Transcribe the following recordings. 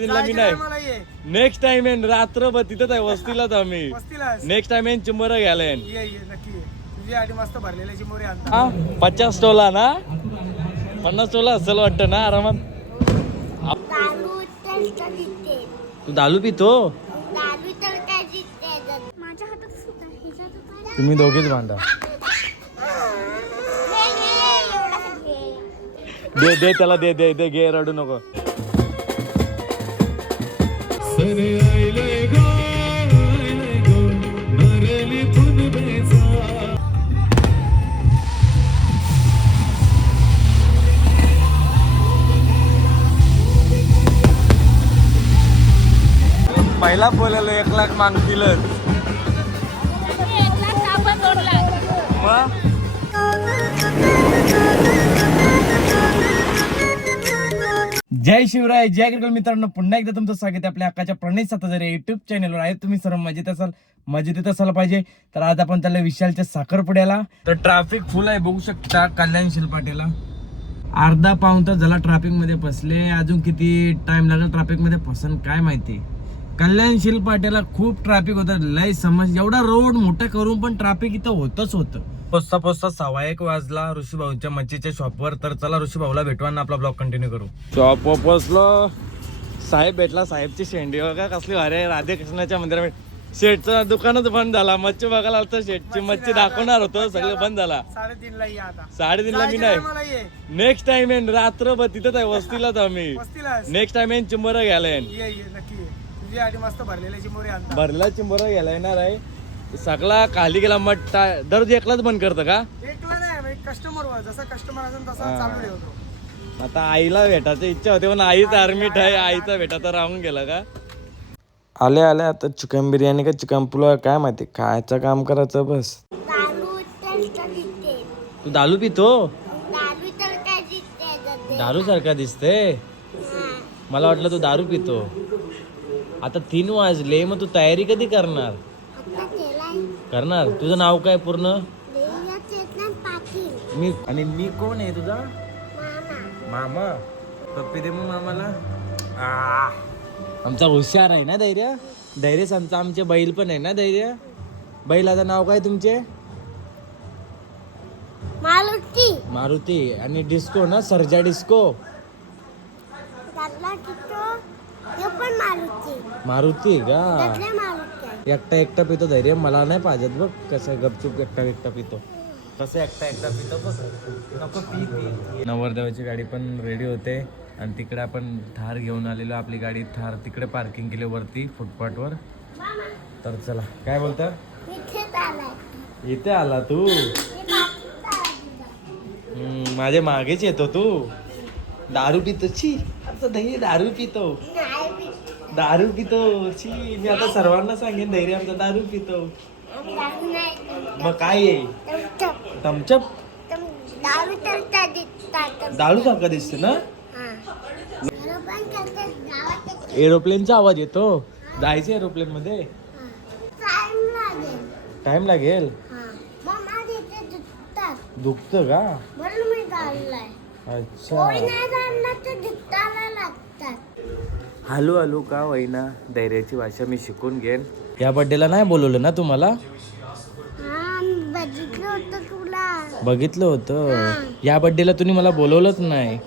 मी नाही. Next time येईन रात्रभर तिथंच आहे वस्तीलाच आम्ही. वस्तीला नेक्स्ट टाइम येईन चिंबर घ्यायला येईन हा पचास टोला ना? पन्नास टोला असेल वाटतं ना आरामात? तू दालू पितो? तुम्ही दोघेच घे. दे दे त्याला दे दे दे घे रडू नको. पहिला बोलायला एक लाख मागतीलच. मग? जय शिवराय जय क्रिकेट मित्रांनो पुन्हा एकदा तुमचं स्वागत आहे आपल्या हक्काच्या प्रणय साताजरे युट्यूब चॅनलवर आहे तुम्ही सर्व मजेत असाल मजेत असायला पाहिजे. तर आज आपण त्याला विशालच्या साखरपुड्याला. तर ट्रॅफिक फुल आहे बघू शकता कल्याण शिलपाटेला अर्धा पाऊन तास झाला ट्रॅफिकमध्ये फसले. अजून किती टाइम लागेल ट्रॅफिकमध्ये फसन काय माहिती? कल्याण शिलपाटेला खूप ट्रॅफिक होतं. लय समज एवढा रोड मोठा करून पण ट्रॅफिक इथं होतच होतं. पोचता पोचता सव्वा एक वाजला. ऋषीभाऊच्या मच्छीच्या शॉपवर तर चला ऋषीभाऊला भेटू आणि आपला ब्लॉग कंटिन्यू करू. शॉपवर पोचलो. साहेब भेटला. साहेबची शेंडी बघा कसली अरे राधे कृष्णाच्या मंदिरामध्ये. शेटचं दुकानच बंद झाला. मच्छी बघायला आलतो. शेटची मच्छी दाखवणार होतो. सगळं बंद झाला. साडेतीनला ये आता. साडेतीनला मी नाही. नेक्स्ट टाइम येईन. रात्रभर तिथंच आहे. वस्तीलाच आम्ही. वस्तीला नेक्स्ट टाइम येईन. चिंबर घ्यायला येईन. ये ये नक्की ये. तुझ्यासाठी मस्त भरलेले चिंबर घ्यायला येणार आहे. सगळा खाली गेला मग टा- दररोज एकलाच बंद करतं का? एकला नाही कस्टमर जसा कस्टमर असेल तसा चालू ठेवतो. आता आईला भेटायची इच्छा होती पण आईच आर्मीट आहे आईचा भेटायचा राहून गेला का? आले आले आता चिकन बिर्याणी का चिकन पुलाव काय माहिती? खायचं काम करायचं बस. तर तर तू दारू पितो? दारू तर काय जिंकते दारू सारखा दिसते? मला वाटलं तू दारू पितो. आता तीन वाजले मग तू तयारी कधी करणार? करणार? तुझं नाव काय पूर्ण? मी आणि मी कोण आहे तुझा? मामा. पप्पी दे मग मामाला. आमचा हुशार आहे ना धैर्य? धैर्य आमचा आमचे बैल पण आहे ना धैर्य? बैलाचं नाव काय तुमचे? मारुती. मारुती. आणि डिस्को ना? सर्जा डिस्को मारुती. मारुती का? एकटा एकटा पितो धैर्य मला नाही पाहिजेत बघ कसं गपचूप एकटा एकटा पितो. कसं एकटा एकटा पितो बघ. नको पी पी. नवरदेवाची गाडी पण रेडी होते. आणि तिकडे आपण थार घेऊन आलेलो आपली गाडी थार तिकडे पार्किंग केली वरती फुटपाथवर. तर चला काय बोलता? इथे आला तू. माझ्या मागेच येतो तू. दारू पितो छी आता धैर्य दारू पितो. दारू पितो छी मी आता सर्वांना सांगेन धैर्य आमचा दारू पितो मग काय आहे दारू तर त्या दिसतात दारू सारखा दिसतो ना हा. करतात, गावात येतात. एरोप्लेनचा आवाज येतो जायचं एरोप्लेन मध्ये हा. Time लागेल. टाइम लागेल हा. मग माझे इथे दुखतात. दुखतं का म्हणून मी चाललाय अच्छा कोणी नाही चाललं तर दुखताना लागतात हॅलो हॅलो का वैना? धैर्याची भाषा मी शिकून घेईन. या बड्डेला नाही बोलवलं ना तुम्हाला? हा बघितलं होतं तुला. बघितलं होतं. या बड्डेला तुम्ही मला बोलवलंच नाही.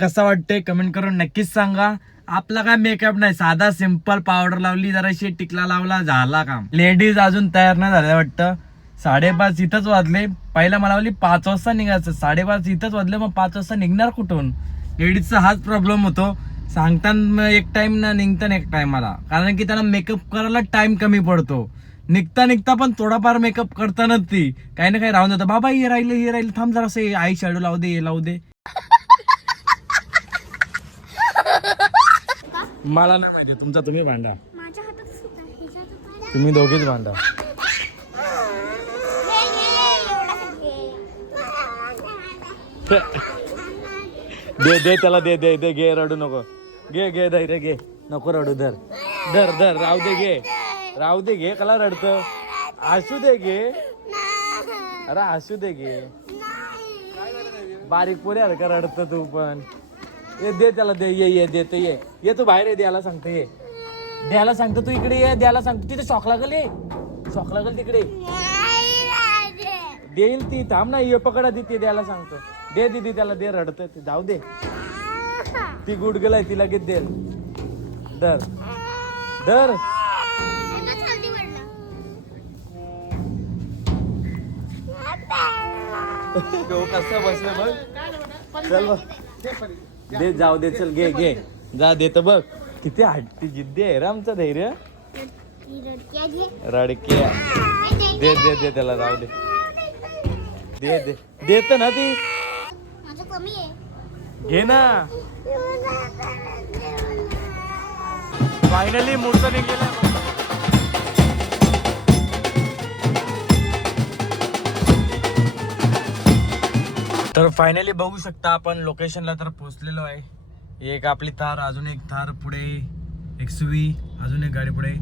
कसा वाटतंय? कमेंट करून नक्कीच सांगा. आपला काय मेकअप नाही साधा सिंपल पावडर लावली जराशी टिकला लावला झाला काम. लेडीज अजून तयार नाही झाल्या वाटतं. साडेपाच इथंच वाजले. पहिला मला वाटली पाच वाजता निघायचं. साडेपाच इथंच वाजले मग पाच वाजता निघणार कुठून? लेडीजचा हाच प्रॉब्लेम होतो. सांगताना एक टाइम ना निघताना एक टाइम मला कारण की त्यांना मेकअप करायला टाइम कमी पडतो. निघता निघता पण थोडाफार मेकअप करतानाच ती. काही ना काही राहून जातं. बाबा हे राहिलं हे राहिलं. थांब जरा आई शॅडो लावू दे हे लावू दे. मला नाही माहिती. तुमचा तुम्ही भांडा. तुम्ही दोघेच भांडा घे, घे, एवढा घे. दे दे त्याला दे दे दे घे रडू नको. घे घे दे घे. नको रडू धर. धर धर राहू दे घे. राहू दे घे कला रडत. हसू दे घे. अरे हसू दे घे. बारीक पोरी अरे का रडत तू पण. ये दे त्याला दे ये ये देतो ये. ये तू बाहेर ये द्यायला सांगतो ये. द्यायला सांगतो तू इकडे ये द्यायला सांगतो. तिथे शॉक लागल ये. शॉक लागल तिकडे. देईल ती थांब ना ये पकड आधी ते द्यायला सांगतो. दे दीदी त्याला दे रडत ते. जाऊ दे. ती गुडगल आहे ती लगेच दे दर दर कसं बसलं बघ. चल बघ. दे जाऊ दे चल घे घे. जा देत बघ. किती हट्टी जिद्दी आहे रे आमचं धैर्य. रडके. दे दे दे त्याला जाऊ दे. दे दे. देत ना ती. माझं कमी आहे. घे ना. फायनली मूर्त निघलेला तर फायनली बघू शकता आपण लोकेशनला तर पोहोचलेलो आहे. एक आपली थार अजून एक थार पुढे. एक सुवी अजून एक गाडी पुढे.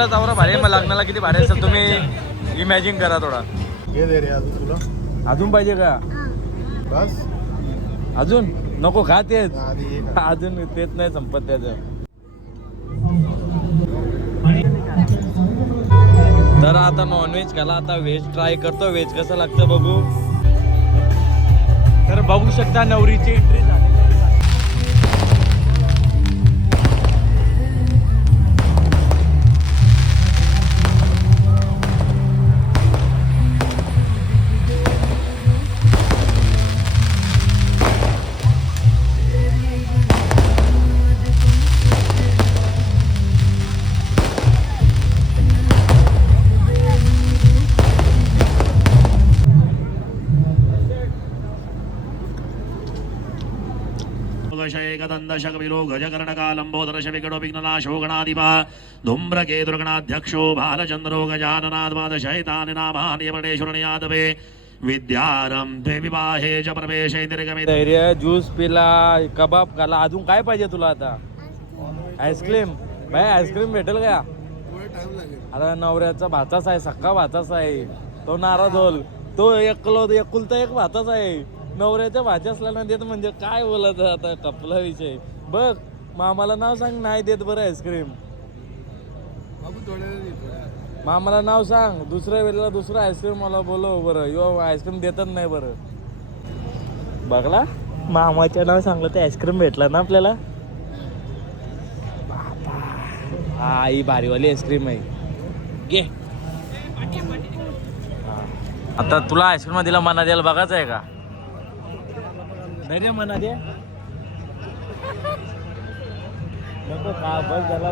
साखरपुड्याला जाऊन भाडे मग लग्नाला किती भाडे असेल तुम्ही इमॅजिन करा थोडा. हे दे रे अजून तुला. अजून पाहिजे का? बस. अजून? नको खा तेच. आधी हे खा. अजून तेच नाही संपत त्याचं. तर आता नॉनव्हेज खाला आता व्हेज ट्राय करतो. व्हेज कसं लागतं बघू. तर बघू शकता नवरीची एंट्री झाली. दशकविरो गजकर्णकालम्बोदरश विकटो विघ्ननाशो गणाधिपा धूम्रकेतुर्गणाध्यक्षो बालचन्द्रो गजाननाद्वादशैतानि नामानि यमणेश्वरनियादवे विद्यारंभे विवाहे च प्रवेशे निर्गमे धैर्य ज्यूस पिला कबाब खाला अजून काय पाहिजे तुला आता आईस्क्रीम भाई आईस्क्रीम भेटेल का अरे नवऱ्याचा भाचाच आहे सक्का भाचाच आहे तो नाराज होल तो एकलो एकुलता एक भाचाच आहे नवऱ्याच्या भाच्या असल्यानं देत म्हणजे काय बोलत आता? कपला विषय. बघ मामाला नाव सांग नाही देत बरं आईस्क्रीम मामाला नाव सांग दुसऱ्या वेळेला दुसरं आईस्क्रीम मला बोलव बरं. यो आईस्क्रीम देतच नाही बरं. बघला? मामाच्या नाव सांगलं ते आईस्क्रीम भेटला ना आपल्याला? बापा. हा ही भारीवाली आईस्क्रीम आहे. घे. आता तुला आईस्क्रीम दिला मना द्यायला बघायचं आहे का? नाही रे मना द्या नको का बस झाला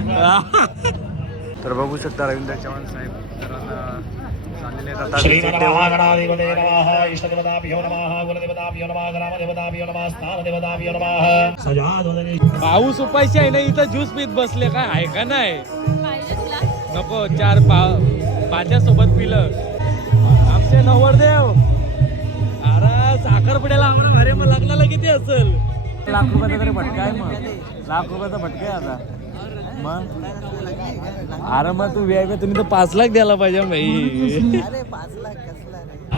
झाला. तर बघू शकता रवींद्र चव्हाण साहेब तर आता चाललेले पाऊस उपायची आहे ना इथं ज्यूस पीत बसले काय आहे का नाही? नको चार पा पाच्या सोबत पिलं. आमचे नवरदेव. साखरपुड्याला आम्हाला घरी मग लग्नाला किती असेल? लाख रुपयाचा तरी भटका आहे मग. लाख रुपयाचा भटका आहे आता. मग? अरे मग तू व्याय तुम्ही तर पाच लाख द्यायला पाहिजे भाई.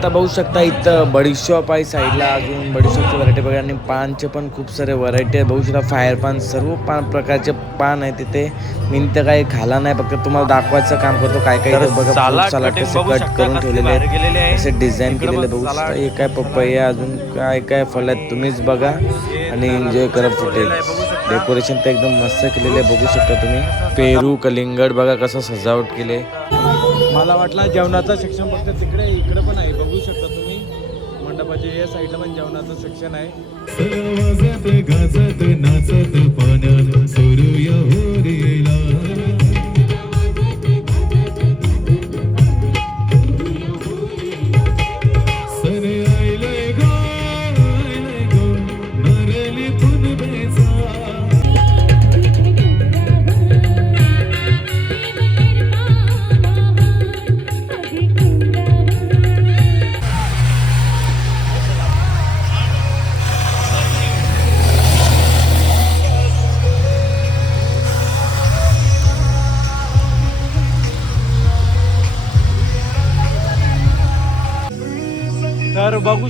आता बघू शकता इथं बडीशॉप आहे साईडला अजून बडीशॉपची व्हरायटी बघा आणि पानचे पण खूप सारे व्हरायटी आहे बघू शकता फायर पान सर्व पान प्रकारचे पान आहे तिथे. मी तर काही खाला नाही फक्त तुम्हाला दाखवायचं काम करतो. काय काय बघा कसे कट करून ठेवलेले आहेत असे डिझाईन केलेले बघू शकता. हे काय पपई अजून काय काय फळ आहेत तुम्हीच बघा. आणि एन्जॉय करा फुटेज डेकोरेशन तर एकदम मस्त केलेले आहे बघू शकता तुम्ही. पेरू कलिंगड बघा कसं सजावट केले. मला वाटलं जेवणाचं शिक्षण फक्त तिकडे इकडे पण आहे. बघू शकता तुम्ही. मंडपाच्या म्हणजे या साईडला पण जेवणाचं सेक्शन आहे. वाजत गाजत नाचत पाण्यात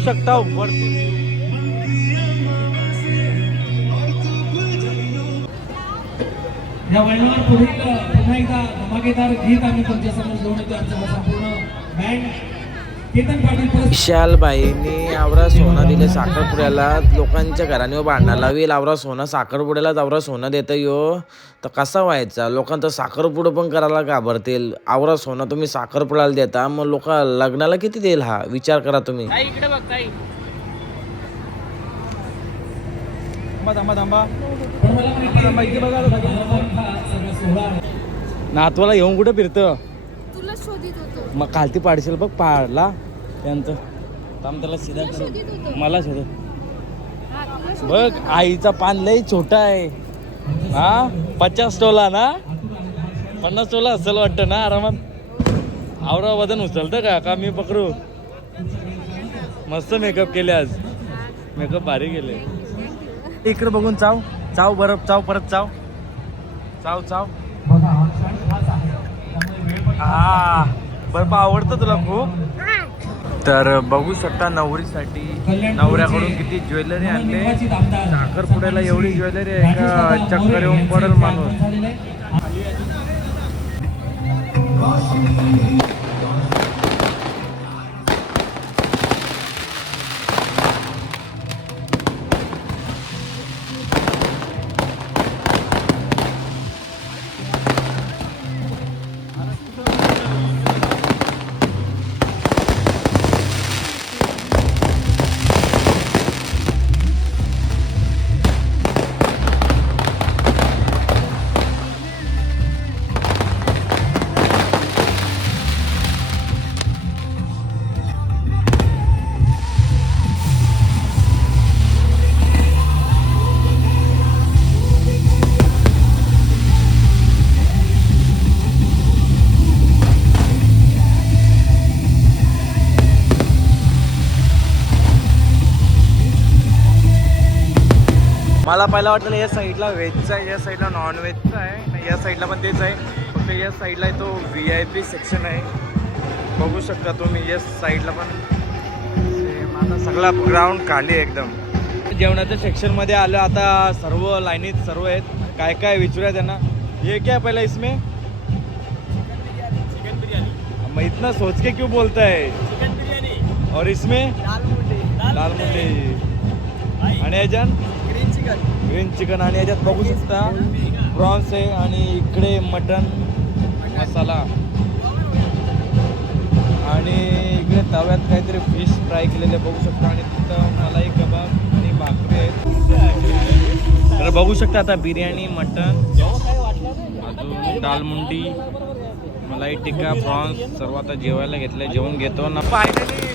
शकता वरती. या वळणावर पुढील पुन्हा एकदा धमाकेदार गीत आम्ही तुमच्यासमोर घेऊन येतो आमचं संपूर्ण बँड केतन पाटील परत विशाल बाईंनी आवरा सोनं दिले साखरपुड्याला. लोकांच्या घराने भांडणं लावी आवरा सोनं साखरपुड्याला आवरा सोनं देतं यो. तर कसा व्हायचा? लोकांचं साखरपुडं पण करायला घाबरतील. आवरा सोनं तुम्ही साखरपुड्याला देता. मग लोक लग्नाला किती देईल हा? विचार करा तुम्ही. नातवाला घेऊन कुठे फिरतं? मग खालती पाडशील बघ पाडला. त्यांचं. थांब त्याला सीधा मला शोध बघ आईचा पान लय छोटा आहे. हा? पचास टोला ना? पन्नास टोला असेल वाटतं ना आरामात? आवरा वजन उचलतं का? का मी पकडू? मस्त मेकअप केले आज. मेकअप भारी केले. इकडे बघून चाव. चाव बरं चाव परत चाव. चाव चाव. हा. बर्फ आवडतं तुला खूप? तर बघू शकता नवरीसाठी. नवऱ्याकडून किती ज्वेलरी आणले. साखरपुड्याला एवढी ज्वेलरी आहे का? चक्कर येऊन पडेल माणूस. मला पहिला वाटलं या साईडला व्हेजचा आहे या साईडला नॉन व्हेजचा आहे या साईडला पण तेच आहे. फक्त या साईडला तो व्ही आय पी सेक्शन आहे. बघू शकता तुम्ही या साईडला पण. आता सगळा ग्राउंड खाली एकदम. जेवणाच्या सेक्शनमध्ये आलं आता सर्व लाईनीत सर्व आहेत. काय काय विचारूया त्यांना. ये क्या पहिला इसमें? मग इतना सोच के क्यों बोलता है चिकन बिर्याणी और इसमें? दाल मुंडी. लाल मुंडी. आणि याच्यात ग्रीन चिकन आणि याच्यात बघू शकता प्रॉन्स आहे आणि इकडे मटन मसाला. आणि इकडे तव्यात काहीतरी फिश फ्राय केलेले बघू शकता. आणि तिथं मलाई कबाब आणि भाकरी आहेत. तर बघू शकता आता बिर्याणी मटन अजून दालमुंडी मलाई टिक्का प्रॉन्स. सर्व आता जेवायला घेतलं जेवण घेतो ना. फायनली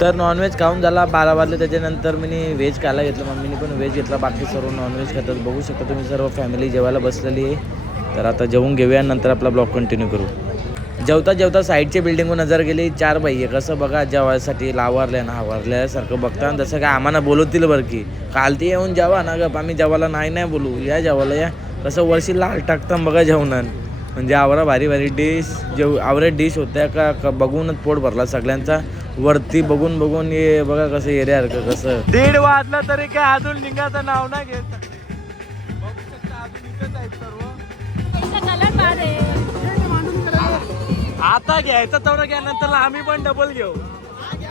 तर नॉनव्हेज खाऊन झाला बारा वाजले त्याच्यानंतर मी व्हेज खायला घेतलं. मम्मीने पण व्हेज घेतला. बाकी सर्व नॉनव्हेज खातात. बघू शकता तुम्ही सर्व फॅमिली जेवायला बसलेली आहे. तर आता जेवून घेऊया नंतर आपला ब्लॉग कंटिन्यू करू. जेवता जेवता साईडच्या बिल्डिंगवर नजर गेली. चार बाई आहे. कसं बघा जेवायसाठी लावारल्या ना हावरल्यासारखं बघता. आणि जसं काय आम्हाला बोलवतील बरं की काल ते येऊन जेवा ना गप. आम्ही जेवायला नाही नाही बोलू. या जेवायला या. कसं वर्षी लाल टाकता बघा जेवणात म्हणजे आवरा भारी भारी डिश जेव आवरे डिश होत्या का का बघूनच पोट भरला सगळ्यांचा. वरती बघून बघून ये बघा कसं एरियासारखं कसं? दीड वाजलं तरी काय अजून लिंगाचं नाव नाही घेत. बघू शकता अजून आहेत सर्व आता घ्यायचं तेवढं घ्या नंतर आम्ही पण डबल घेऊ.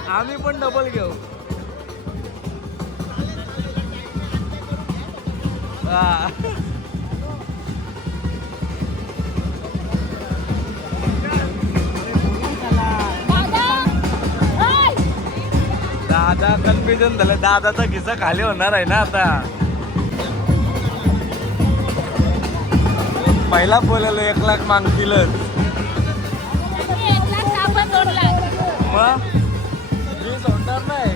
आम्ही पण डबल घेऊ. हा. दादा कन्फ्युजन झालं दादाचा खिस्सा खाली होणार आहे ना आता. पहिला बोलायला एक लाख मागतीलच. मग? मी सोडणार नाही.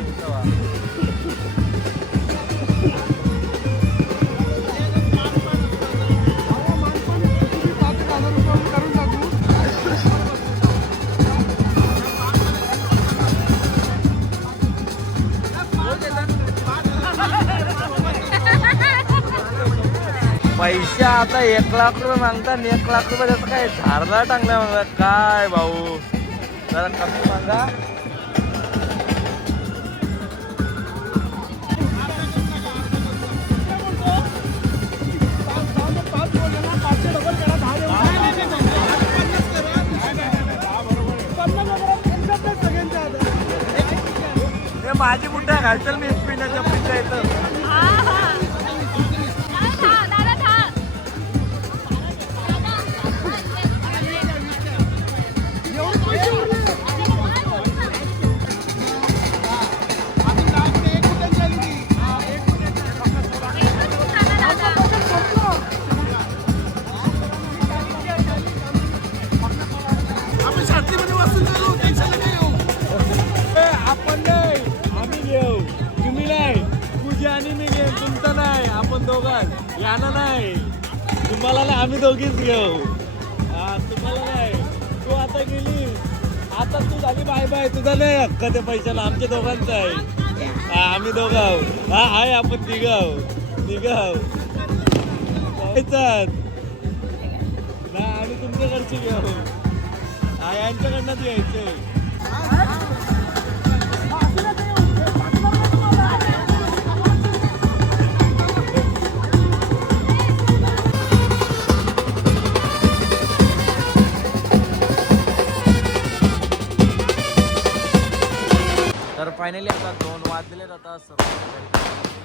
पैसे आता एक लाख रुपये मागता आणि एक लाख रुपये त्याचं काय? झाडला टांगल्या मला काय भाऊ? जरा कमी सांगा माझी मुठ्या घालचल मी पिण्याच्या पिझ्झा येतं दोघीच घेऊ. हा तुम्हाला नाही. तू आता गेली आता तू झाली बाय बाय तुझा नाही हक्क ते पैशाला. आमच्या दोघांचा आहे. हा आम्ही दोघं आहो हा आहे आपण तिघं आहो तिघं आहो जायचं. आम्ही तुमच्याकडची घेऊ. हा यांच्याकडनंच यायचं फायनली आता दोन वाजलेले आता सर्व